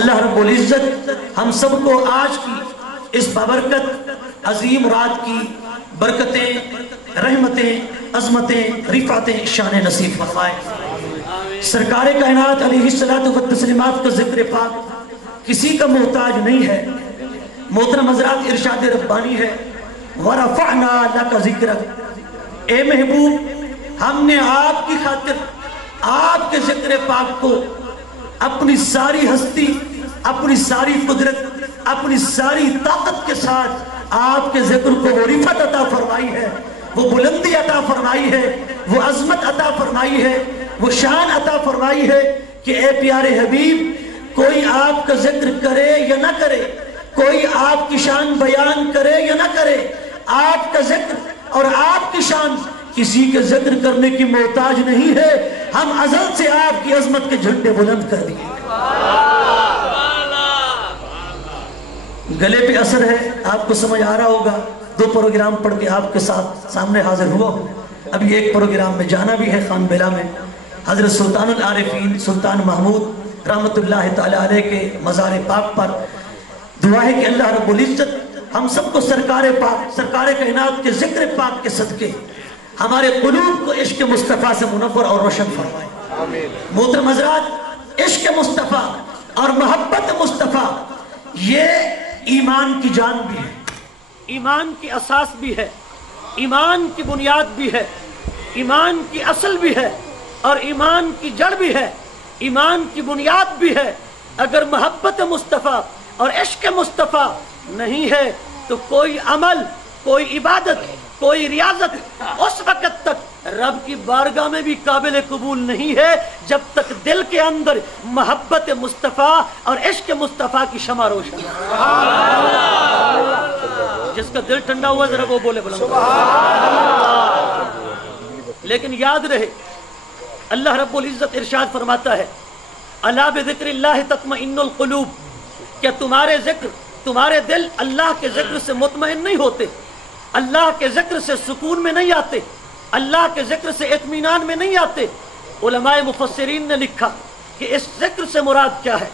اللہ رب العزت ہم سب کو آج کی اس بابرکت عظیم رات کی برکتیں، رحمتیں، عظمتیں، رفعتیں، شان نصیب فرمائے۔ سرکار کائنات علیہ الصلوۃ والتسلیمات کا ذکر پاک کسی کا محتاج نہیں ہے۔ محترم حضرات، ارشاد ربانی ہے وَرَفَعْنَا لَكَ ذِكْرَكَ، اے محبوب ہم نے آپ کی خاطر آپ کے ذکر پاک کو اپنی ساری ہستی، اپنی ساری قدرت، اپنی ساری طاقت کے ساتھ آپ کے ذکر کو وہ رفعت عطا فرمائی ہے، وہ بلندی عطا فرمائی ہے، وہ عظمت عطا فرمائی ہے، وہ شان عطا فرمائی ہے کہ اے پیارے حبیب، کوئی آپ کا ذکر کرے یا نہ کرے، کوئی آپ کی شان بیان کرے یا نہ کرے، آپ کا ذکر اور آپ کی شان کسی کے ذکر کرنے کی محتاج نہیں ہے۔ ہم ازل سے آپ کی عظمت کے جھنڈے بلند کر دیے۔ گلے پہ اثر ہے، آپ کو سمجھ آ رہا ہوگا۔ 2 پروگرام پڑھ کے آپ کے ساتھ سامنے حاضر ہوا ہوں۔ ابھی ایک پروگرام میں جانا بھی ہے خان بیلا میں، حضرت سلطان العارفین سلطان محمود رحمت اللہ تعالی علیہ کے مزار پاک پر۔ دعا ہے کہ اللہ رب العزت ہم سب کو سرکار پاک، سرکار کائنات کے ذکر پاک کے صدقے ہمارے قلوب کو عشق مصطفیٰ سے منور اور روشن فرمائے۔ محترم حضرات، عشق مصطفیٰ اور محبت مصطفیٰ یہ ایمان کی جان بھی ہے، ایمان کی اساس بھی ہے، ایمان کی بنیاد بھی ہے، ایمان کی اصل بھی ہے اور ایمان کی جڑ بھی ہے، ایمان کی بنیاد بھی ہے۔ اگر محبت مصطفیٰ اور عشق مصطفیٰ نہیں ہے تو کوئی عمل، کوئی عبادت، کوئی ریاضت اس وقت تک رب کی بارگاہ میں بھی قابل قبول نہیں ہے جب تک دل کے اندر محبت مصطفیٰ اور عشق مصطفیٰ کی شمع روشن ہے۔ جس کا دل ٹھنڈا ہوا ذرا وہ بولے بلند۔ لیکن یاد رہے اللہ رب العزت ارشاد فرماتا ہے الا بذکر اللہ تطمئن القلوب، کہ تمہارے ذکر، تمہارے دل اللہ کے ذکر سے مطمئن نہیں ہوتے، اللہ کے ذکر سے سکون میں نہیں آتے، اللہ کے ذکر سے اطمینان میں نہیں آتے۔ علماء مفسرین نے لکھا کہ اس ذکر سے مراد کیا ہے۔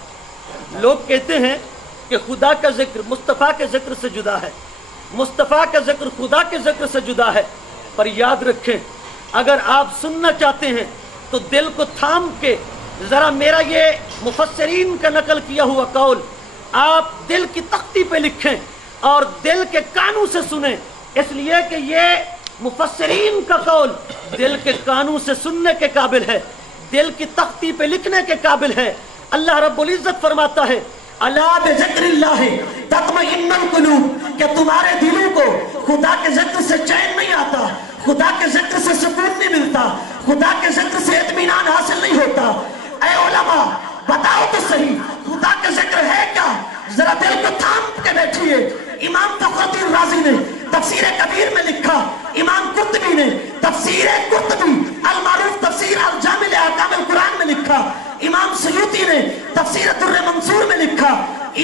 لوگ کہتے ہیں کہ خدا کا ذکر مصطفیٰ کے ذکر سے جدا ہے، مصطفیٰ کا ذکر خدا کے ذکر سے جدا ہے۔ پر یاد رکھیں، اگر آپ سننا چاہتے ہیں تو دل کو تھام کے ذرا میرا یہ مفسرین کا نقل کیا ہوا قول آپ دل کی تختی پہ لکھیں اور دل کے کانوں سے سنیں، اس لیے کہ یہ مفسرین کا قول دل کے کانوں سے سننے کے قابل ہے، دل کی تختی پہ لکھنے کے قابل ہے۔ اللہ رب العزت فرماتا ہے الا بذکر اللہ تطمئن القلوب، کہ تمہارے دلوں کو خدا کے ذکر سے چین نہیں آتا، خدا کے ذکر سے سکون نہیں ملتا، خدا کے ذکر سے اطمینان حاصل نہیں ہوتا۔ اے علماء بتاؤ تو صحیح خدا کا ذکر ہے کیا؟ ذرا دل کو تھام کے بیٹھیے۔ امام فخر الدین رازی نے تفسیر کبیر میں لکھا، امام قرطبی نے تفسیر قرطبی المعروف تفسیر الجامع لأحکام القرآن میں لکھا، امام سیوطی نے تفسیر الدر منصور میں لکھا،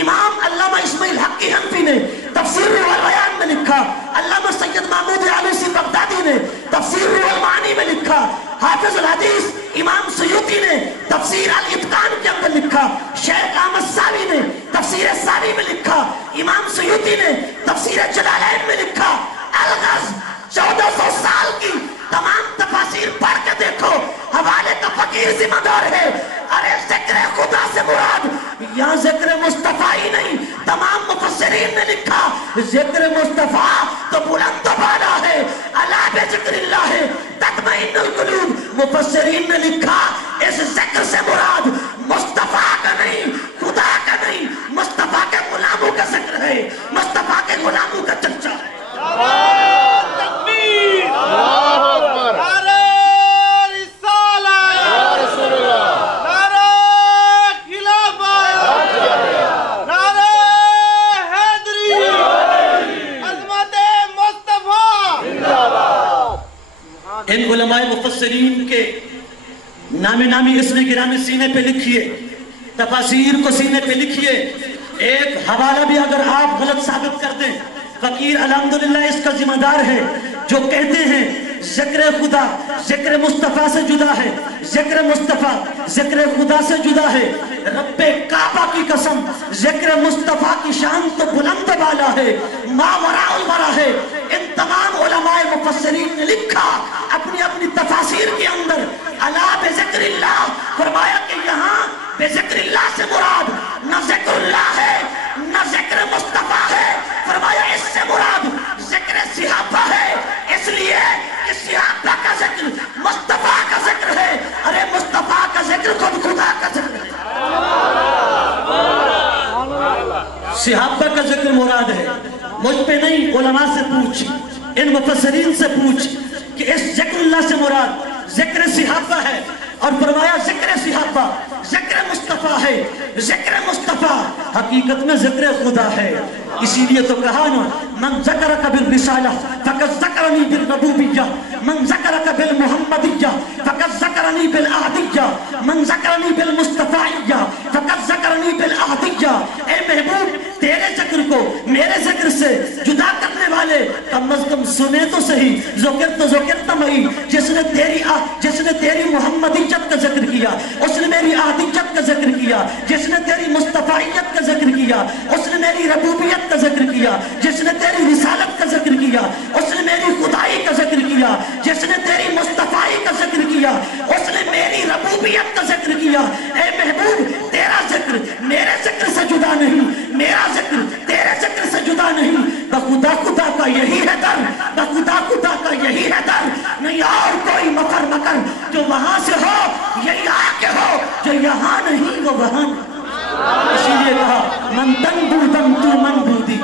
امام علامہ اسماعیل حقی حنفی نے تفسیر روح البیان میں لکھا، علامہ سید محمود علوسی بغدادی نے تفسیر روح المعانی میں لکھا، حافظ الحدیث امام سیوطی نے تفسیر الاتقان کے اندر لکھا، شیخ احمد ساوی نے تفسیر ساوی میں لکھا، امام سیوطی نے تفسیر جلالین میں لکھا۔ الغرض 1400 سال کی تمام تفاسیر پڑھ کے دیکھو، حوالے کا فقیر ذمہ دار ہے۔ ارے ذکر خدا سے مراد یہاں ذکر مصطفیٰ ہی نہیں، تمام مفسرین نے لکھا ذکر مصطفیٰ تو بلند و بالا ہے۔ الا بذکر اللہ تطمئن القلوب، مفسرین نے لکھا اس ذکر سے مراد مصطفیٰ کا نہیں، خدا کا نہیں، مصطفیٰ کے غلاموں کا ذکر ہے، مصطفیٰ کے غلاموں کا چرچا ہے۔ ان علماء مفسرین کے نامی اسم گرامی سینے پہ لکھیے، تفاسیر کو سینے پہ لکھیے۔ ایک حوالہ بھی اگر آپ غلط ثابت کر دیں، فقیر الحمدللہ اس کا ذمہ دار ہے، جو کہتے ہیں ذکر خدا ذکر مصطفیٰ سے جدا ہے، ذکر مصطفیٰ ذکر خدا سے جدا ہے، رب کعبہ کی قسم ذکر مصطفیٰ کی شان تو بلند والا ہے، ماوراء الورا ہے۔ ان تمام علماء مفسرین نے لکھا اپنی اپنی تفاسیر کے اندر الا بذکر اللہ، فرمایا کہ یہاں بذکر اللہ سے مراد نہ ذکر اللہ ہے نہ ذکر مصطفیٰ ہے، فرمایا اس سے مراد ذکر صحابہ ہے، اس لیے کہ صحابہ کا ذکر مصطفیٰ کا ذکر ہے۔ ارے مصطفیٰ کا ذکر خود خدا کا ذکر ہے، صحابہ کا ذکر مراد ہے۔ مجھ پہ نہیں، علماء سے پوچھ، ان مفسرین سے پوچھ کہ اس ذکر اللہ سے مراد ذکر صحابہ ہے، اور فرمایا ذکر صحابہ ذکر مصطفیٰ ہے۔ ذکر مصطفیٰ حقیقت میں ذکر خدا ہے، اسی لیے تو کہا نا من ذکرک بالرسالہ فقد ذکرنی بالربوبیہ، من ذکرک بالمحمدیہ فقد ذکرنی بالاحدیہ، من ذکرنی بالمصطفیٰیہ فقد ذکرنی بالاحدیہ۔ اے محبوب، تیرے ذکر کو میرے ذکر سے جدا کرنے والے کم از کم سنے تو صحیح، ذکر معی، جس نے تیری محمدیت کا ذکر کیا، اس نے میری احدیت کا ذکر کیا، جس نے تیری مصطفیٰیت کا ذکر کیا، اس نے میری ربوبیت کا ذکر کیا، جس نے تیری رسالت کا ذکر کیا، اس نے میری خدائی کا ذکر کیا، جس نے تیری مصطفیٰ کا ذکر کیا، اس نے میری ربوبیت کا ذکر کیا۔ اے محبوب، تیرا ذکر میرے ذکر سے جدا نہیں، میرا ذکر تیرے ذکر سے جدا نہیں۔ بخدا خدا کا یہی ہے در، بخدا خدا کا یہی ہے در، نہیں اور کوئی مکر مکر، جو وہاں سے ہو یہی آ کے ہو، جو یہاں نہیں وہ وہاں نہیں۔ اسی لیے کہا من تنبو دم تو من بودی،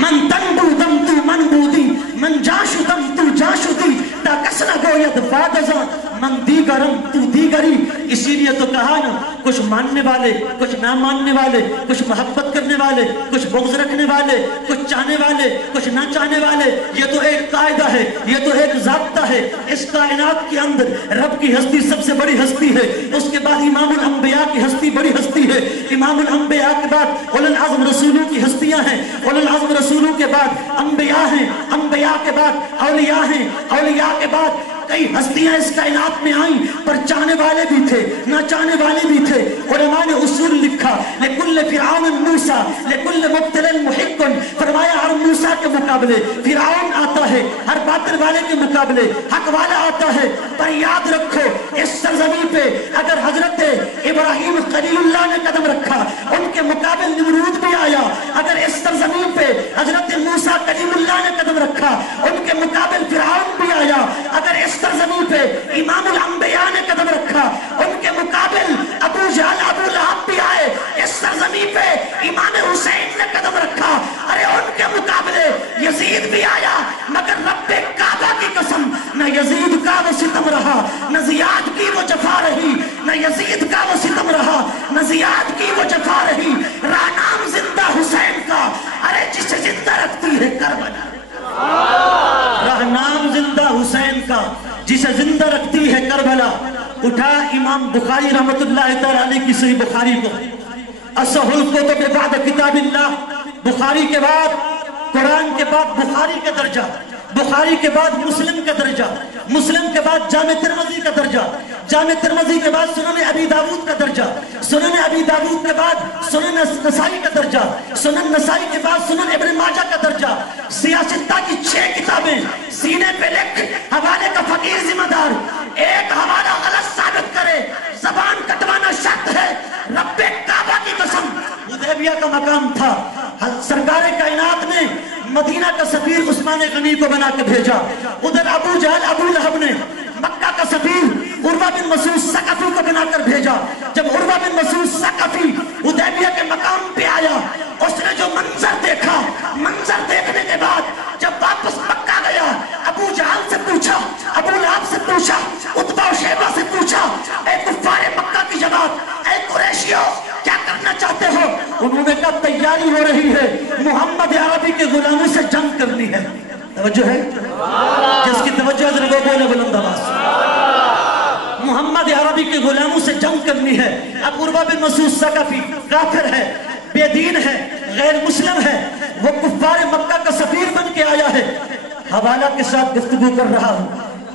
من تنبو دم تو من بودی، من جاشو دم تو جاشو دی، تا کسنا گوید بادزا من دیگرم تو دیگری۔ اسی لیے تو کہا نا کچھ ماننے والے، کچھ نہ ماننے والے، کچھ محبت کرنے والے، کچھ بغض رکھنے والے، کچھ چاہنے والے، کچھ نہ چاہنے والے، یہ تو ایک قاعدہ ہے، یہ تو ایک ضابطہ ہے۔ اس کائنات کے اندر رب کی ہستی سب سے بڑی ہستی ہے، اس کے بعد امام الانبیاء کی ہستی بڑی ہستی ہے، امام الانبیاء کے بعد اولو العزم رسولوں کی ہستیاں ہیں، اولو العزم رسولوں کے بعد انبیاء ہیں، انبیاء کے بعد اولیاء ہیں، اولیاء کے بعد کئی ہستیاں اس کائنات میں آئیں، پر چاہنے والے بھی تھے، نہ چاہنے والے بھی تھے۔ علماء نے اصول لکھا لکل فرعون موسیٰ لکل مبتل محق، فرمایا ہر موسیٰ کے مقابلے فرعون آتا ہے، ہر باطل والے کے مقابلے حق والا آتا ہے۔ پر یاد رکھو اس سرزمین پہ اگر حضرت ابراہیم خلیل اللہ نے قدم رکھا، ان کے مقابل نمرود بھی آیا۔ اگر اس سرزمین پہ حضرت موسیٰ کلیم اللہ نے قدم رکھا، ان کے مقابل فرعون بھی آیا۔ اگر اس سرزمین پہ امام الانبیاء نے قدم رکھا، ان کے مقابل ابو جہل ابو لہب بھی آئے۔ اس سرزمین پہ امام حسین نے قدم رکھا، ارے ان کے مقابلے یزید بھی آیا۔ مگر رب کعبہ کی قسم، نہ یزید کا وہ ستم رہا، نہ زیاد کی وہ جفا رہی، نہ یزید کا وہ ستم رہا، نہ زیاد کی وہ جفا رہی۔ راہ نام زندہ حسین کا، ارے جسے زندہ رکھتی ہے کربلا، راہ نام زندہ حسین کا جسے زندہ رکھتی ہے کربلا۔ اٹھا امام بخاری رحمت اللہ تعالیٰ علیہ کی صحیح بخاری کو، اصح الکتب بعد کتاب اللہ، بخاری کے بعد قرآن کے بعد بخاری کا درجہ، بخاری کے بعد مسلم کا درجہ، مسلم کے بعد جامع ترمذی کا درجہ، جامع ترمذی کے بعد سنن ابی داؤد کا درجہ، سنن ابی داؤد کے بعد سنن نسائی کا درجہ، سنن نسائی کے بعد سنن ابن ماجہ کا درجہ۔ سیاستہ کی 6 کتابیں سینے پہ لکھ، حوالے کا فقیر ذمہ دار، ایک حوالہ غلط ثابت کرے زبان کٹوانا شرط ہے۔ رب کعبہ کی قسم، حدیبیہ کا مقام تھا، سرکار کائنات نے مدینہ کا سفیر عثمان غنی کو بنا کے بھیجا، ادھر ابو جہل ابو لہب نے مکہ کا سفیر عروہ بن مسعود ثقفی کو بنا کر بھیجا۔ جب عروہ بن مسعود ثقفی حدیبیہ کے مقام پہ آیا، اس نے جو منظر دیکھا، منظر دیکھنے کے بعد جب واپس مکہ گیا، ابو جہل سے پوچھا، ابو لہب سے پوچھا، عتبہ و شیبہ سے پوچھا، اے کفار مکہ کی جماعت، اے قریشیوں، کیا کرنا چاہتے ہو؟ انہوں نے کہا تیاری ہو رہی ہے، محمد عربی کے غلاموں سے جنگ کرنی ہے۔ توجہ ہے؟ جس کی توجہ ہے وہ بولے بلند آواز، محمد عربی کے غلاموں سے جنگ کرنی ہے۔ اب عروہ بن مسعود ثقفی کافر ہے، بے دین ہے، غیر مسلم ہے، وہ کفار مکہ کا سفیر بن کے آیا ہے۔ حوالہ کے ساتھ گفتگو کر رہا ہوں،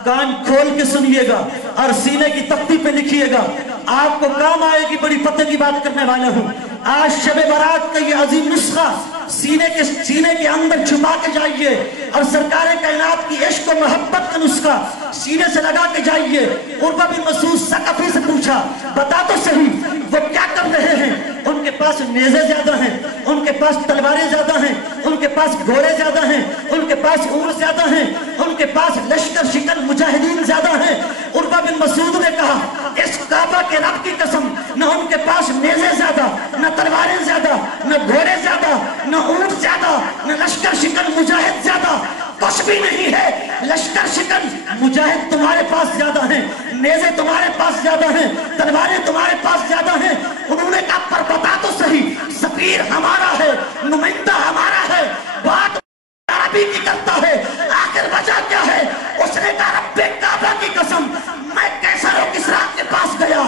کان کھول کے سنیے گا اور سینے کی تختی پہ لکھیے گا۔ آپ کو کام آئے گی، بڑی فتح کی بات کرنے والا ہوں۔ آج شب برات کا یہ عظیم نسخہ سینے کے اندر چھپا کے جائیے، اور سرکار کائنات کی عشق و محبت کا نسخہ سینے سے لگا کے جائیے۔ عروہ بن مسعود ثقفی سے پوچھا، بتا تو صحیح وہ کیا کر رہے ہیں؟ ان کے پاس نیزے زیادہ ہیں، ان کے پاس تلواریں زیادہ ہیں، ان کے پاس گھوڑے زیادہ ہیں، ان کے پاس اونٹ زیادہ ہیں، ان کے پاس لشکر شکن مجاہدین زیادہ ہیں۔ عروہ بن مسعود نے کہا، اس کعبہ کے رب کی قسم، نہ ان کے پاس نیزے زیادہ، نہ تلواریں زیادہ، نہ گھوڑے زیادہ، نہ اونٹ زیادہ، نہ لشکر شکن مجاہد زیادہ، کچھ بھی نہیں ہے۔ لشکر شکن مجاہد تمہارے پاس زیادہ ہیں، نیزے تمہارے پاس زیادہ ہیں، تلواریں تمہارے پاس زیادہ ہیں۔ انہوں نے کہا، پر بتا تو صحیح، سفیر ہمارا ہے، نمائندہ ہمارا ہے، بات عربی کی کرتا ہے، آخر وجہ کیا ہے؟ اس نے کہا، رب کعبہ کی قسم، میں کیسر و کسریٰ کے پاس گیا،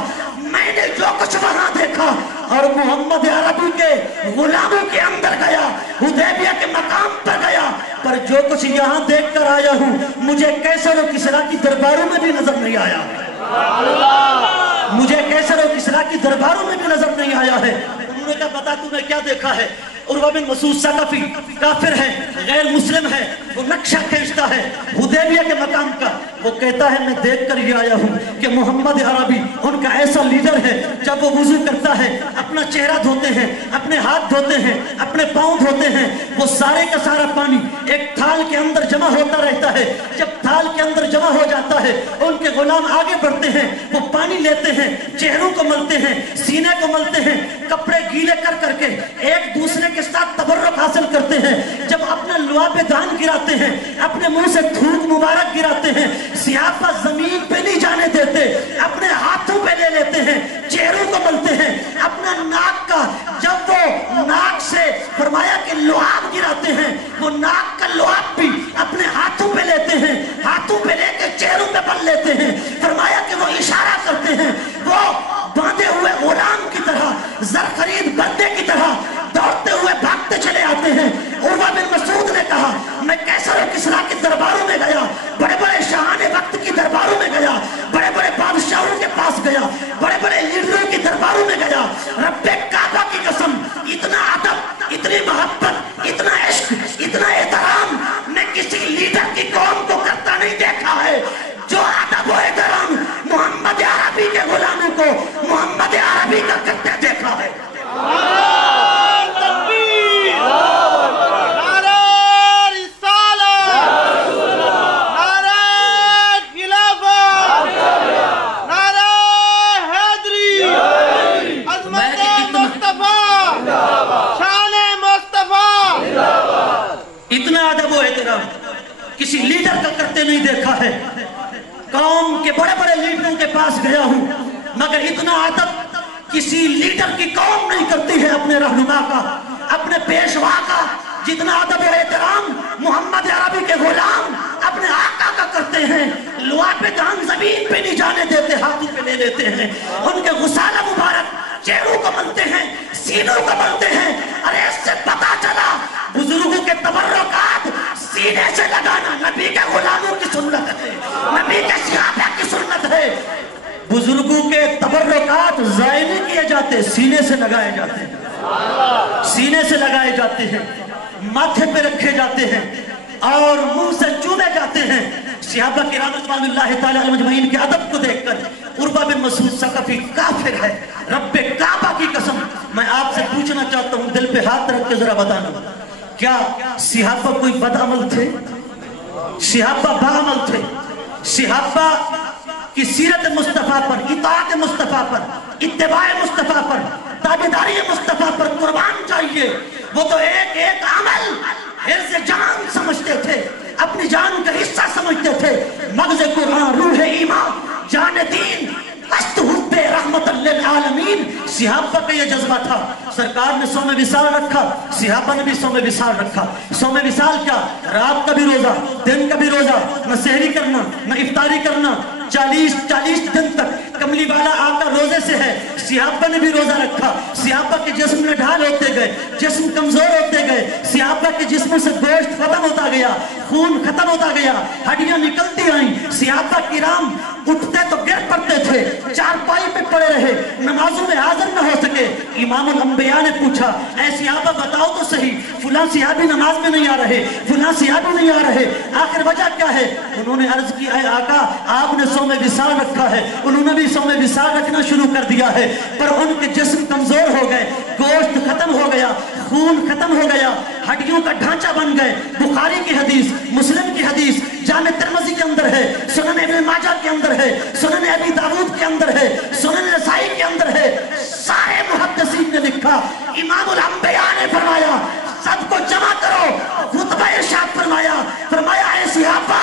میں نے جو کچھ وہاں دیکھا، اور محمد عربی کے غلاموں کے اندر گیا، حدیبیہ کے مقام پر گیا، پر جو کچھ یہاں دیکھ کر آیا ہوں، مجھے کیسر و کسریٰ کی درباروں میں بھی نظر نہیں آیا۔ مجھے کیسر و کسریٰ کی درباروں میں بھی نظر نہیں آیا ہے۔ انہوں نے کہا، بتا تو نے کیا دیکھا ہے؟ عروہ بن مسعود ثقفی کافر ہے، غیر مسلم ہے، وہ نقشہ کھینچتا ہے حدیبیہ کے مقام کا۔ وہ کہتا ہے، میں دیکھ کر یہ آیا ہوں کہ محمد عربی ان کا ایسا لیڈر ہے، جب وہ وضو کرتا ہے، اپنا چہرہ دھوتے ہیں، اپنے ہاتھ دھوتے ہیں، اپنے پاؤں دھوتے ہیں، وہ سارے کا سارا پانی ایک تھال کے اندر جمع ہوتا رہتا ہے۔ جب تھال کے اندر جمع ہو جاتا ہے، ان کے غلام آگے بڑھتے ہیں، وہ پانی لیتے ہیں، چہروں کو ملتے ہیں، سینے کو ملتے ہیں، کپڑے گیلے کر کر کے ایک دوسرے کے ساتھ تبرک حاصل کرتے ہیں۔ جب اپنا لعاب دان گراتے ہیں، اپنے منہ سے تھوک مبارک گراتے ہیں، صحابہ زمین پہ نہیں جانے دیتے، اپنے ہاتھوں پہ لے لیتے ہیں، چہروں کو ملتے ہیں، اپنا ناک کا، جب وہ ناک سے فرمایا کہ لعاب گراتے ہیں، وہ ناک کا لعاب بھی اپنے ہاتھوں پہ لیتے ہیں، ہاتھوں پہ لے کے چہروں پہ بل لیتے ہیں۔ فرمایا کہ وہ اشارہ کرتے ہیں، وہ باندھے ہوئے غلام کی طرح، زرخرید بندے کی طرح دوڑتے ہوئے بھاگتے چلے آتے ہیں۔ عروہ بن مسعود نے کہا، میں کیسر و کسریٰ کے درباروں میں گیا، بڑے بڑے شاہان وقت کی درباروں میں گیا، بڑے بڑے بادشاہوں کے پاس گیا، بڑے بڑے لیڈروں کی درباروں میں گیا، رب کعبہ کی قسم، اتنا ادب، اتنی محبت، اتنا عشق، اتنا احترام میں کسی لیڈر کی قوم کو کرتا نہیں دیکھا ہے جو ادب و احترام محمد عربی کے غلاموں کو محمد عربی کا کرتے دیکھا ہے۔ اتنا ادب و احترام کسی لیڈر کا کرتے نہیں دیکھا ہے۔ قوم کے بڑے بڑے لیڈروں کے پاس گیا ہوں، مگر اتنا ادب کسی لیڈر کی قوم نہیں کرتی ہے اپنے رہنما کا، اپنے پیشوا کا۔ جتنا ادب و احترام محمد عربی کے غلام اپنے آقا کا کرتے ہیں، لعاب دان زمین پہ نہیں جانے دیتے، ہاتھوں پہ لے لیتے ہیں، ان کے غسالہ مبارک چہروں کو ملتے ہیں، سینوں کو ملتے ہیں۔ ارے اس سے پتا چلا بزرگوں کے تبرکات سینے سے لگانا نبی کے غلاموں کی سنت ہے، نبی کے صحابہ کی سنت ہے۔ بزرگوں کے تبرکات ضائع نہیں کیے جاتے، سینے سے لگائے جاتے ہیں، سینے سے لگائے جاتے ہیں، ماتھے پہ رکھے جاتے ہیں اور منہ سے چومے جاتے ہیں۔ صحابہ کرام رضوان اللہ تعالی علیہم اجمعین کے ادب کو دیکھ کر عروہ بن مسعود ثقفی کافر ہے۔ رب کعبہ کی قسم، میں آپ سے پوچھنا چاہتا ہوں، دل پہ ہاتھ رکھ کے ذرا بتانا، کیا صحابہ کوئی بد عمل تھے؟ صحابہ بعمل تھے؟ صحابہ کی سیرت مصطفیٰ پر، اطاعت مصطفیٰ پر، اتباع مصطفیٰ پر، تابعداری مصطفیٰ پر قربان چاہیے۔ وہ تو ایک ایک عمل حرز جان سمجھتے تھے، اپنی جان کا حصہ سمجھتے تھے۔ مغز قرآن، روح ایمان، جان دین، قصد حب رحمت للعالمین، صحابہ کا یہ جذبہ تھا۔ سرکار نے صوم وصال رکھا، صحابہ نے بھی صوم وصال رکھا۔ صوم وصال کیا؟ رات کا بھی روزہ، دن کا بھی روزہ، نہ سحری کرنا، نہ افطاری کرنا، 40 دن تک کملی والا آقا روزے سے ہے۔ صحابہ نے بھی روزہ رکھا، صحابہ کے جسم میں ڈھال ہوتے گئے، جسم کمزور ہوتے گئے، صحابہ کے جسم سے گوشت ختم ہوتا گیا، خون ختم ہوتا گیا، ہڈیاں نکلتی آئیں۔ صحابہ کرام اٹھتے تو گر پڑتے تھے، چارپائی پہ پڑے رہے، نمازوں میں حاضر نہ ہو سکے۔ امام الانبیاء نے پوچھا اے صحابہ بتاؤ تو صحیح، فلاں صحابی نماز میں نہیں آ رہے، فلاں صحابی نہیں آ رہے، آخر وجہ کیا ہے؟ انہوں نے عرض کی اے آقا آپ نے صوم وصال رکھا ہے، انہوں نے بھی صوم وصال رکھنا شروع کر دیا ہے، پر ان کے جسم کمزور ہو گئے، گوشت ختم ہو گیا، خون ختم ہو گیا، ہڈیوں کا ڈھانچہ بن گئے۔ بخاری کی حدیث، مسلم کی حدیث، جامع ترمذی کے اندر ہے، سنن ابن ماجہ کے اندر ہے، سنن ابی داؤد کے اندر ہے، سنن نسائی کے اندر ہے۔ سارے محدثین نے لکھا، امام الانبیاء نے فرمایا سب کو جمع کرو، خطبہ ارشاد فرمایا اے صحابہ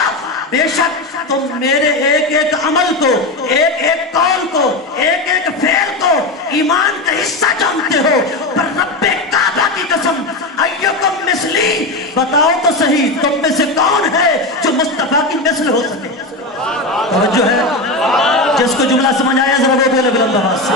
بے شک تم میرے ایک ایک عمل کو، ایک ایک قول کو، ایک ایک فعل کو ایمان کا حصہ جانتے ہو، پر رب کعبہ کی قسم ایکم مثلی، بتاؤ تو صحیح تم میں سے کون ہے جو مصطفیٰ کی مثل ہو سکے؟ توجہ ہے؟ جس کو جملہ سمجھ آیا ذرا وہ بولے بلند آواز سے۔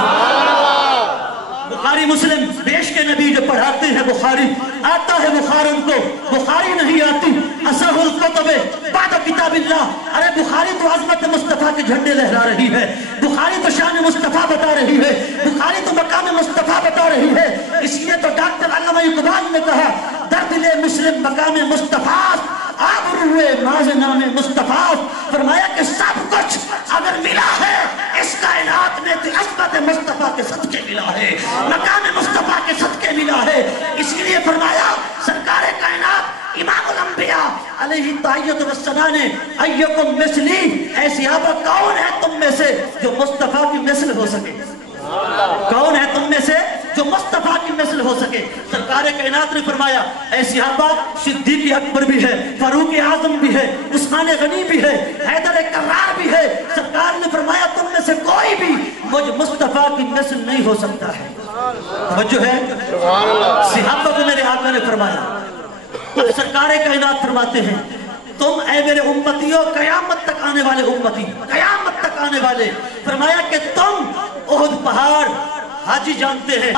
بخاری مسلم دیش کے نبی جو پڑھاتے ہیں بخاری، آتا ہے بخار ان کو، بخاری نہیں آتی، اصح الکتب بعد کتاب اللہ۔ ارے بخاری تو عظمت مصطفیٰ کے جھنڈے لہرا رہی ہے، بخاری تو شان مصطفیٰ بتا رہی ہے، بخاری تو مقام مصطفیٰ بتا رہی ہے۔ اس لیے تو ڈاکٹر علامہ اقبال نے کہا درد لے مسلم مقام مصطفیٰ، آب روئے ناز نام مصطفیٰ۔ فرمایا کہ سب کچھ اگر ملا ہے اس کائنات میں تو عظمت مصطفیٰ کے صدقے ملا ہے، مقام مصطفیٰ کے صدقے ملا ہے۔ اس لیے فرمایا سرکار کائنات امام الانبیاء علیہ تحیۃ والثناء نے ایکم مثلی، اے صحابہ کون ہے تم میں سے جو مصطفیٰ کی مثل ہو سکے؟ کون ہے تم میں سے جو مصطفیٰ کی مثل ہو سکے؟ سرکار کائنات نے فرمایا اے صحابہ صدیق اکبر بھی ہے، فاروق اعظم بھی ہے، عثمان غنی بھی ہے، حیدر کرار بھی ہے۔ سرکار نے فرمایا تم میں سے کوئی بھی مجھ مصطفیٰ کی مثل نہیں ہو سکتا ہے۔ توجہ ہے؟ صحابہ کو میرے آقا نے فرمایا، سرکار کائنات فرماتے ہیں تم اے میرے امتیوں قیامت تک آنے والے امتی، قیامت تک آنے والے، فرمایا کہ تم احد پہاڑ حاجی جانتے ہیں۔